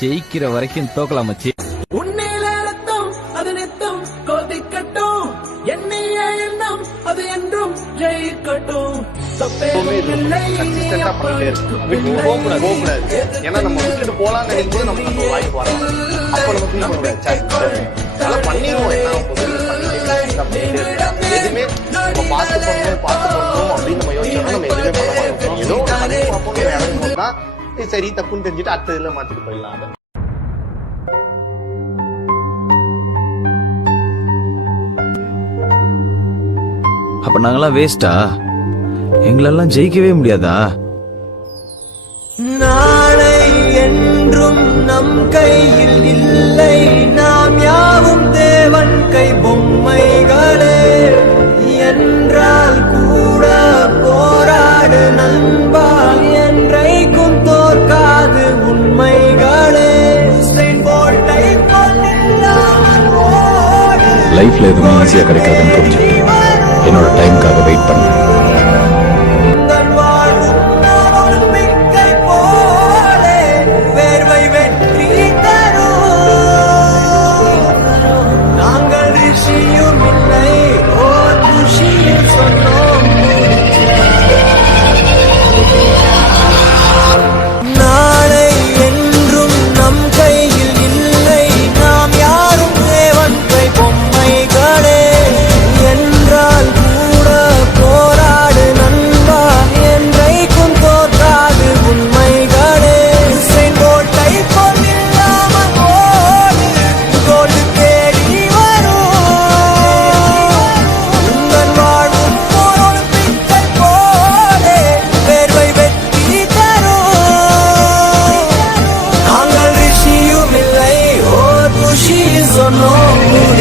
ஜெயிக்கிற வரைக்கும் தோக்கலாம் மச்சி. உன்னிலே ரத்தம் அது நித்தம் கொதிக்கட்டும், எண்ணிய எண்ணம் அது என்றும் ஜெயிக்கட்டும். ஏன்னா நம்ம விட்டுட்டு போலான்னு நினைக்கும் போது நம்ம வாய்ப்பு வரோம். அப்ப நம்ம ஃபீல் பண்ணக்கூடாது, பண்ணிடுவோம். எதுவுமே நம்ம பார்த்து பண்ணணும் அப்படின்னு நம்ம யோசிச்சோம்னா நம்ம எதுவுமே பண்ண மாட்டோம். ஏதோ பண்ணி பார்ப்போம் இறங்கும் போதுதான் சரி தப்புன்னு தெரிஞ்சுட்டு அடுத்த இதுல மாத்திட்டு போயிடலாம். அப்ப நாங்கெல்லாம் வேஸ்டா? எங்களெல்லாம் ஜெயிக்கவே முடியாதா? நாளை என்றும் நம் கையில் இல்லை, நாம் யாவும் தேவன் கை பொம்மைகளே. என்றால் கூட போராடு நண்பா, என்றைக்கும் தோற்காது உண்மைகளே. லைஃப்ல எதுவுமே ஈஸியா கிடைக்காதுன்னு புரிஞ்சு என்னோட டைமுக்காக வெயிட் பண்ணேன். no